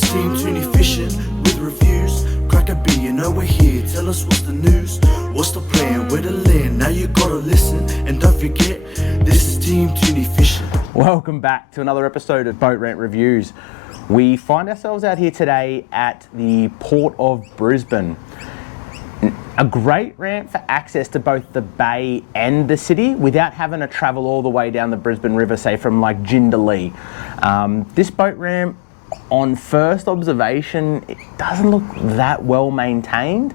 It's Team Tooney fishing with reviews. Crack a beer, you know we're here. Tell us what's the news, what's the plan, where to land. Now you gotta listen, and don't forget, this is Team Tooney fishing. Welcome back to another episode of Boat Ramp Reviews. We find ourselves out here today at the Port of Brisbane. A great ramp for access to both the bay and the city without having to travel all the way down the Brisbane River, say from like Jindalee. This boat ramp, on first observation, it doesn't look that well maintained.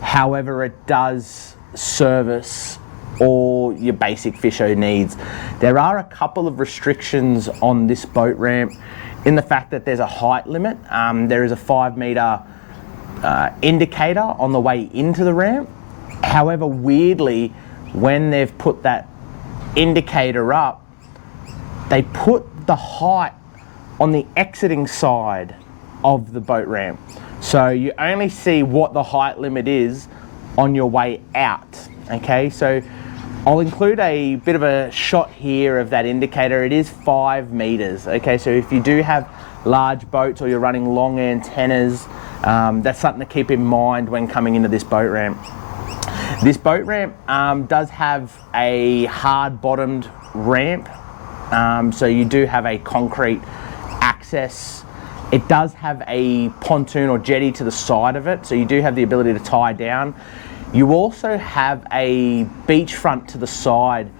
However, it does service all your basic fisho needs. There are a couple of restrictions on this boat ramp in the fact that there's a height limit. There is a 5 metre indicator on the way into the ramp. However, weirdly, when they've put that indicator up, they put the height on the exiting side of the boat ramp. So you only see what the height limit is on your way out. Okay, so I'll include a bit of a shot here of that indicator. It is 5 meters. Okay, so if you do have large boats or you're running long antennas, that's something to keep in mind when coming into this boat ramp. This boat ramp does have a hard bottomed ramp, so you do have a concrete access. It does have a pontoon or jetty to the side of it, so you do have the ability to tie down. You also have a beachfront to the side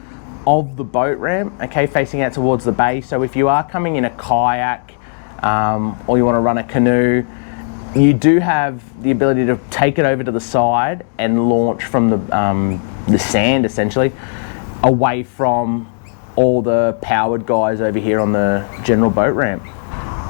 of the boat ramp, okay, facing out towards the bay. So if you are coming in a kayak or you want to run a canoe, you do have the ability to take it over to the side and launch from the sand, essentially, away from all the powered guys over here on the general boat ramp.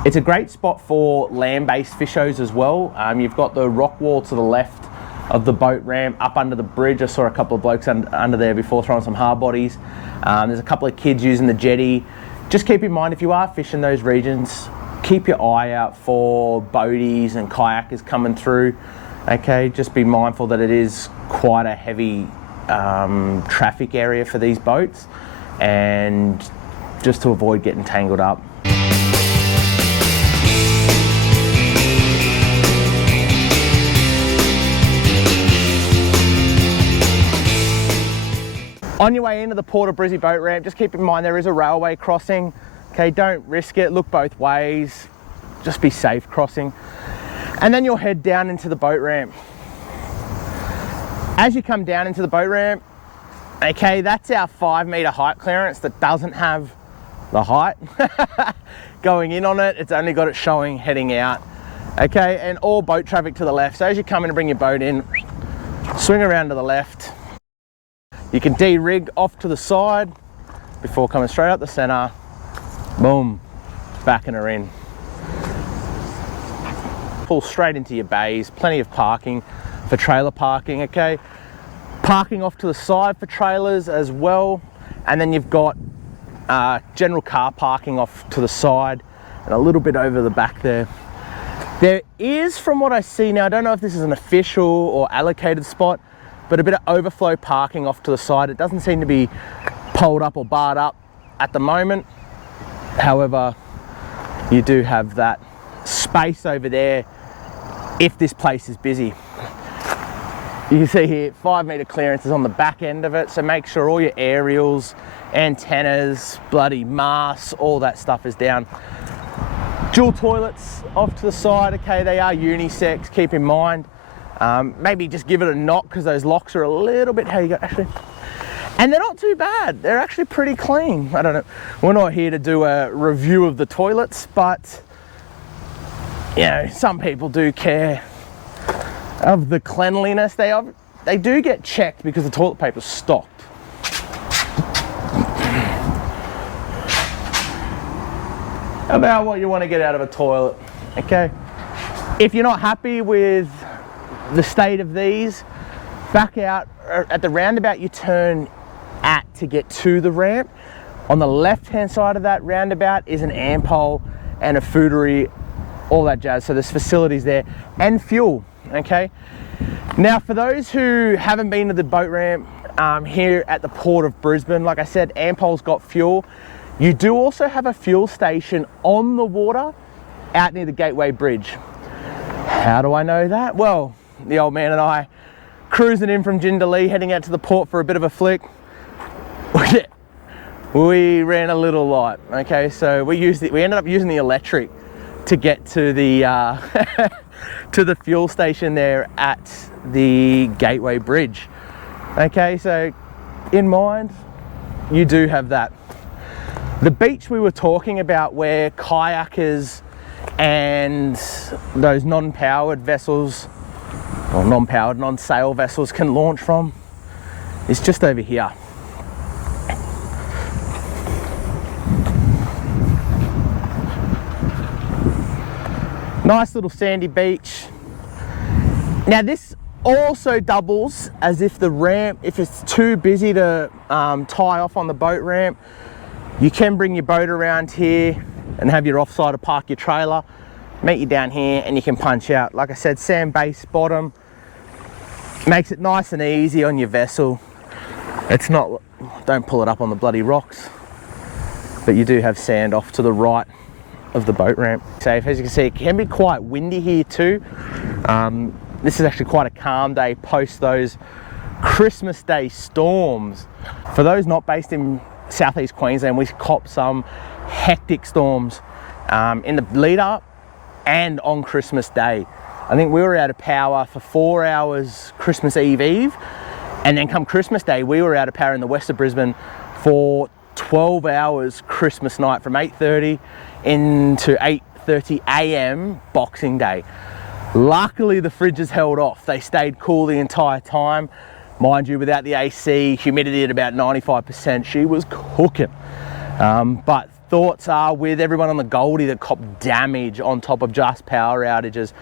It's a great spot for land-based fishers as well. You've got the rock wall to the left of the boat ramp up under the bridge. I saw a couple of blokes under there before throwing some hard bodies. There's a couple of kids using the jetty. Just keep in mind, if you are fishing those regions, keep your eye out for boaties and kayakers coming through. Okay, just be mindful that it is quite a heavy traffic area for these boats, and just to avoid getting tangled up. On your way into the Port of Brisbane boat ramp, just keep in mind there is a railway crossing. Okay, don't risk it, look both ways, just be safe crossing. And then you'll head down into the boat ramp. As you come down into the boat ramp, okay, that's our 5 metre height clearance that doesn't have the height going in on it. It's only got it showing heading out. Okay, and all boat traffic to the left. So as you come in and bring your boat in, swing around to the left. You can de-rig off to the side before coming straight up the centre. Boom, backing her in. Pull straight into your bays, plenty of parking for trailer parking, okay? Parking off to the side for trailers as well. And then you've got general car parking off to the side and a little bit over the back there. There is, from what I see now, I don't know if this is an official or allocated spot, but a bit of overflow parking off to the side. It doesn't seem to be pulled up or barred up at the moment. However, you do have that space over there if this place is busy. You can see here 5 metre clearance is on the back end of it, so make sure all your aerials, antennas, bloody masts, all that stuff is down. Dual toilets off to the side, okay, they are unisex, keep in mind. Maybe just give it a knock because those locks are a little bit, how you go, actually. And they're not too bad. They're actually pretty clean. I don't know. We're not here to do a review of the toilets, but you know, some people do care of the cleanliness. They do get checked because the toilet paper's stocked. About what you want to get out of a toilet, okay? If you're not happy with the state of these, back out at the roundabout you turn at to get to the ramp. On the left hand side of that roundabout is an ampole and a foodery, all that jazz. So there's facilities there and fuel, okay? Now for those who haven't been to the boat ramp here at the Port of Brisbane, like I said, ampole's got fuel. You do also have a fuel station on the water out near the Gateway Bridge. How do I know that? Well, the old man and I cruising in from Jindalee, heading out to the port for a bit of a flick. We ran a little light. Okay, so we ended up using the electric to get to the to the fuel station there at the Gateway Bridge. Okay, so in mind, you do have that. The beach we were talking about, where kayakers and those non-powered vessels, or non-powered, non-sail vessels can launch from, is just over here. Nice little sandy beach. Now this also doubles as if the ramp, if it's too busy to tie off on the boat ramp, you can bring your boat around here and have your offside to park your trailer, meet you down here, and you can punch out. Like I said, sand-based bottom, makes it nice and easy on your vessel. It's not, don't pull it up on the bloody rocks, but you do have sand off to the right of the boat ramp. Safe. As you can see, it can be quite windy here too. This is actually quite a calm day post those Christmas Day storms. For those not based in southeast Queensland, we cop some hectic storms in the lead up and on Christmas Day. I think we were out of power for 4 hours Christmas Eve, and then come Christmas Day, we were out of power in the west of Brisbane for 12 hours Christmas night, from 8:30 into 8:30 a.m. Boxing Day. Luckily the fridges held off. They stayed cool the entire time. Mind you, without the AC, humidity at about 95%, she was cooking. But thoughts are with everyone on the Goldie that copped damage on top of just power outages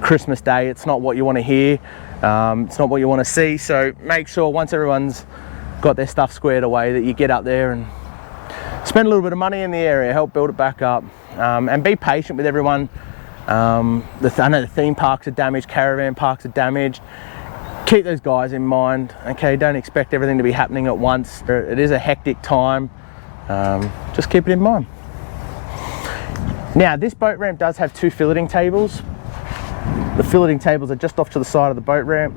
Christmas Day. It's not what you want to hear. It's not what you want to see. So make sure once everyone's got their stuff squared away that you get up there and spend a little bit of money in the area, help build it back up, and be patient with everyone. I know the theme parks are damaged, caravan parks are damaged. Keep those guys in mind, okay? Don't expect everything to be happening at once. It is a hectic time. Just keep it in mind. Now, this boat ramp does have 2 filleting tables. The filleting tables are just off to the side of the boat ramp.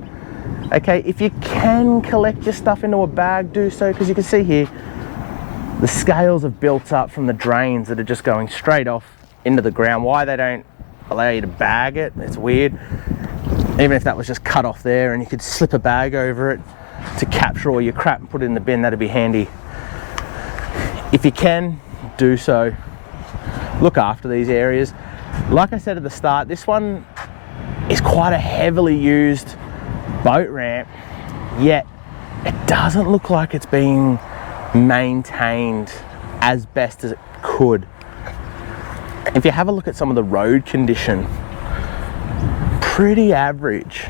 Okay, if you can collect your stuff into a bag, do so, because you can see here, the scales have built up from the drains that are just going straight off into the ground. Why they don't allow you to bag it, it's weird. Even if that was just cut off there and you could slip a bag over it to capture all your crap and put it in the bin, that'd be handy. If you can, do so. Look after these areas. Like I said at the start, this one is quite a heavily used boat ramp, yet it doesn't look like it's being maintained as best as it could. If you have a look at some of the road condition, pretty average.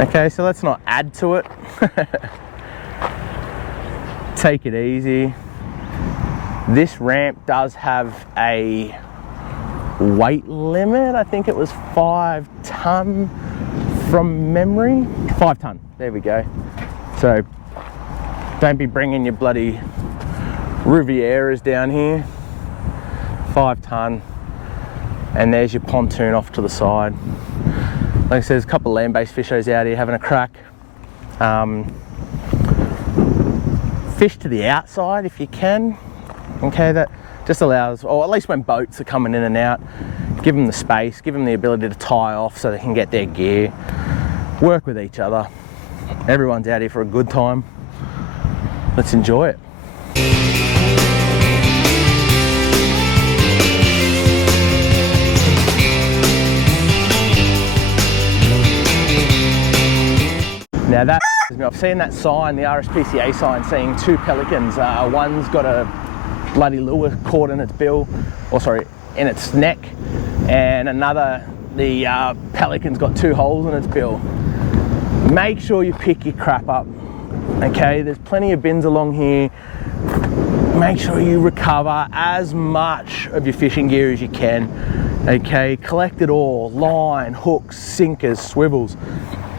Okay, so let's not add to it. Take it easy. This ramp does have a weight limit. I think it was 5 ton from memory. 5 ton, there we go. So don't be bringing your bloody Rivieras down here. 5 ton. And there's your pontoon off to the side. Like I said, there's a couple of land-based fishers out here having a crack. Fish to the outside if you can. Okay, that just allows, or at least when boats are coming in and out, give them the space, give them the ability to tie off so they can get their gear, work with each other. Everyone's out here for a good time. Let's enjoy it. Now that, I've seen that sign, the RSPCA sign, saying 2 pelicans. One's got a bloody lure caught in its bill, or sorry, in its neck, and another, the pelican's got 2 holes in its bill. Make sure you pick your crap up, okay? There's plenty of bins along here. Make sure you recover as much of your fishing gear as you can, okay? Collect it all, line, hooks, sinkers, swivels.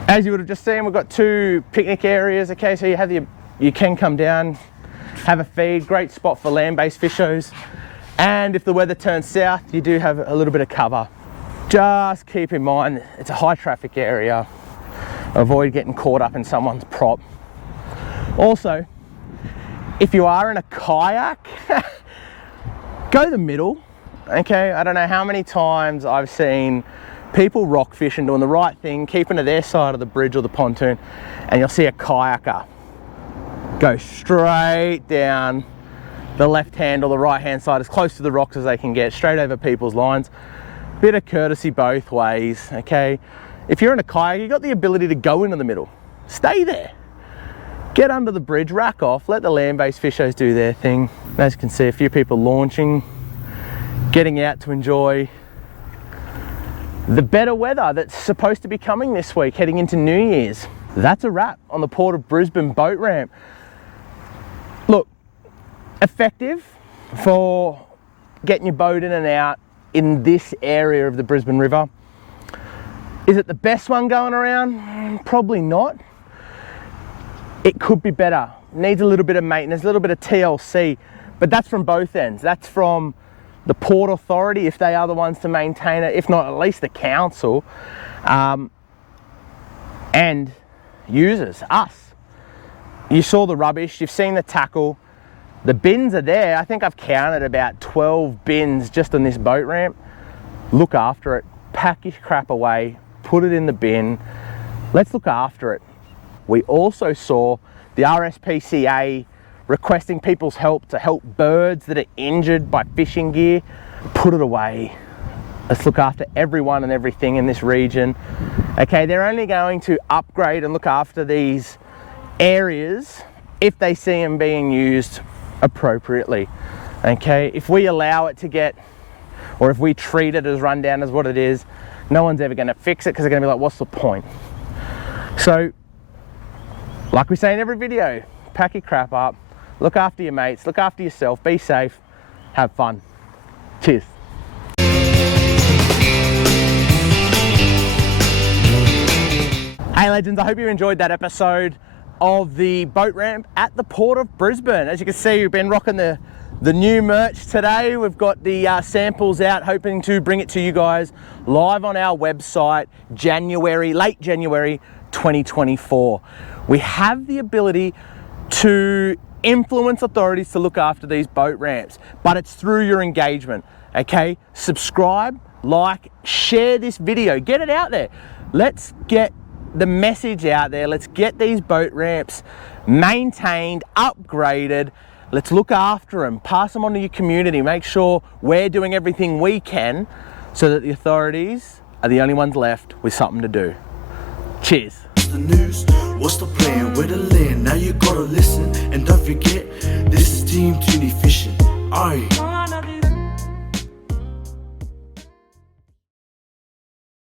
As you would have just seen, we've got 2 picnic areas, okay, so you can come down, have a feed, great spot for land-based fishers, and if the weather turns south, you do have a little bit of cover. Just keep in mind, it's a high traffic area. Avoid getting caught up in someone's prop. Also, if you are in a kayak, go the middle, okay? I don't know how many times I've seen people rock fishing, doing the right thing, keeping to their side of the bridge or the pontoon, and you'll see a kayaker go straight down the left hand or the right hand side, as close to the rocks as they can get, straight over people's lines. Bit of courtesy both ways, okay? If you're in a kayak, you've got the ability to go into the middle. Stay there. Get under the bridge, rack off, let the land-based fishers do their thing. As you can see, a few people launching, getting out to enjoy the better weather that's supposed to be coming this week, heading into New Year's. That's a wrap on the Port of Brisbane boat ramp. Look, effective for getting your boat in and out in this area of the Brisbane River. Is it the best one going around? Probably not. It could be better. Needs a little bit of maintenance, a little bit of TLC, but that's from both ends. That's from the Port Authority, if they are the ones to maintain it, if not at least the council, and users, us. You saw the rubbish, you've seen the tackle, the bins are there. I think I've counted about 12 bins just on this boat ramp. Look after it, pack your crap away, put it in the bin. Let's look after it. We also saw the RSPCA requesting people's help to help birds that are injured by fishing gear. Put it away. Let's look after everyone and everything in this region. Okay, they're only going to upgrade and look after these areas if they see them being used appropriately. Okay, if we allow it to get, or if we treat it as rundown as what it is, no one's ever going to fix it, because they're going to be like, what's the point? So, like we say in every video, pack your crap up, look after your mates, look after yourself, be safe, have fun. Cheers. Hey legends, I hope you enjoyed that episode of the boat ramp at the Port of Brisbane. As you can see, we've been rocking the new merch today. We've got the samples out, hoping to bring it to you guys live on our website, late January 2024. We have the ability to influence authorities to look after these boat ramps, but it's through your engagement, okay? Subscribe, like, share this video, get it out there. Let's get the message out there. Let's get these boat ramps maintained, upgraded. Let's look after them, pass them on to your community, make sure we're doing everything we can so that the authorities are the only ones left with something to do. Cheers. The news, what's the plan, where to land? Now you gotta listen, and don't forget, this is Team Tooney Fishing. Aye.